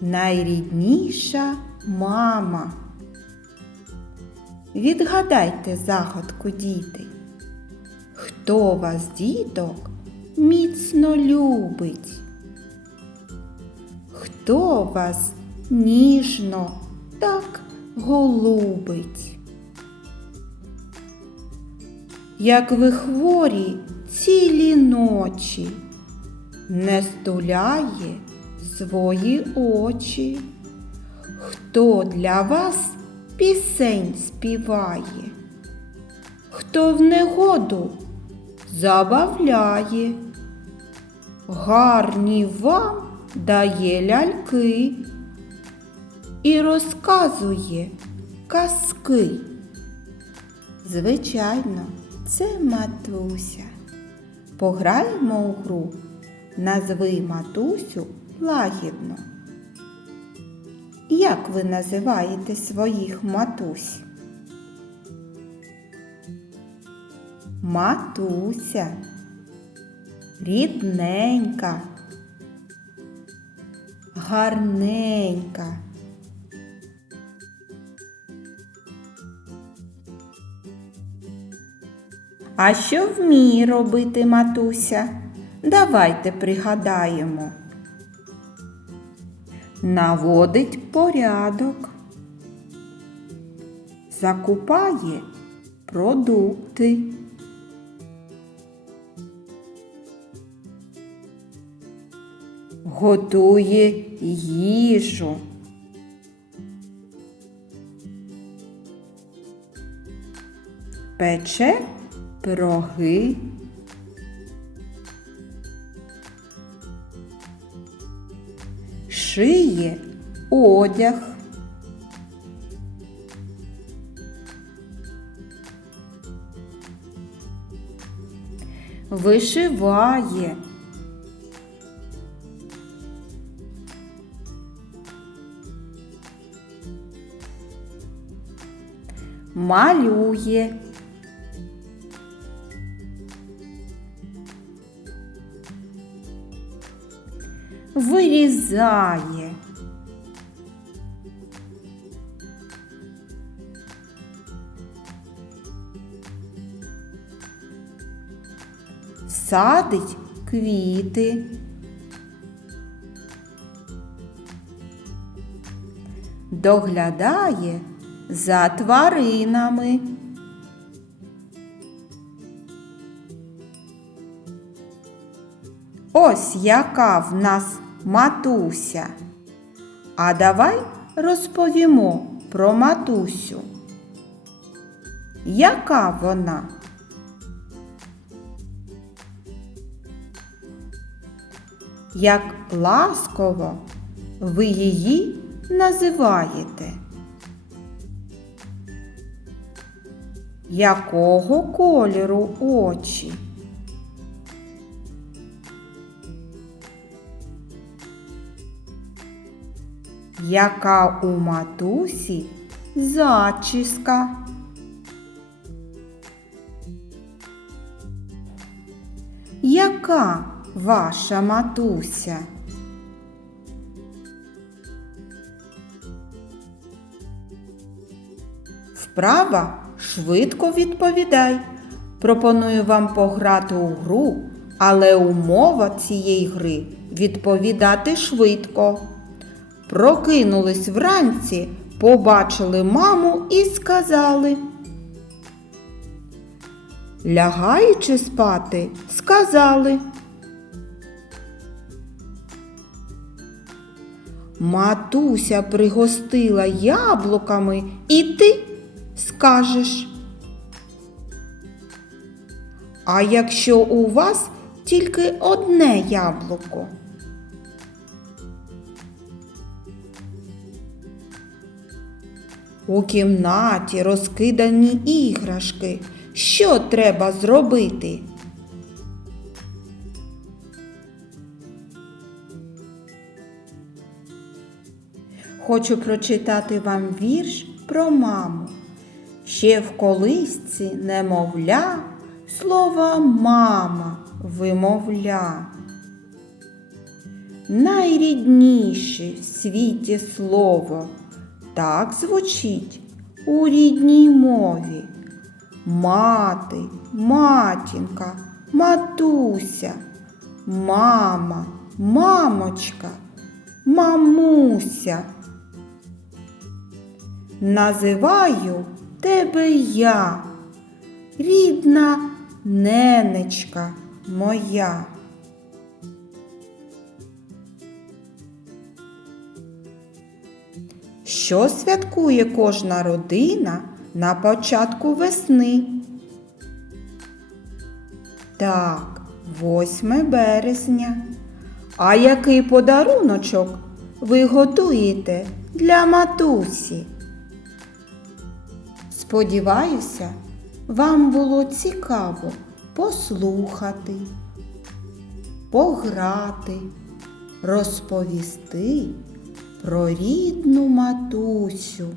найрідніша мама. Відгадайте загадку, діти. Хто вас, діток, міцно любить? Хто вас ніжно так голубить? Як ви хворі цілі ночі, не стуляє свої очі, хто для вас пісень співає, хто в негоду забавляє, гарні вам дає ляльки і розказує казки. Звичайно, це матуся. Пограємо у гру. Назви матусю лагідно. Як ви називаєте своїх матусь? Матуся, рідненька, гарненька. А що вміє робити матуся? Давайте пригадаємо. Наводить порядок, закупає продукти, готує їжу. Пече пироги. Шиє одяг. Вишиває. Малює. Вирізає. Садить квіти. Доглядає за тваринами. Ось яка в нас матуся. А давай розповімо про матусю. Яка вона? Як ласково ви її називаєте? Якого кольору очі? Яка у матусі зачіска? Яка ваша матуся? Вправа швидко відповідай. Пропоную вам пограти у гру, але умова цієї гри відповідати швидко. Прокинулись вранці, побачили маму і сказали. Лягаючи спати, сказали. Матуся пригостила яблуками, і ти скажеш. А якщо у вас тільки одне яблуко? У кімнаті розкидані іграшки. Що треба зробити? Хочу прочитати вам вірш про маму. Ще в колисці немовля слова мама вимовля. найрідніше в світі слово. Так звучить у рідній мові. Мати, матінка, матуся, мама, мамочка, мамуся. Називаю тебе я, рідна ненечка моя. Що святкує кожна родина на початку весни? Так, 8 березня. А який подаруночок ви готуєте для матусі? Сподіваюся, вам було цікаво послухати, пограти, розповісти про рідну матусю.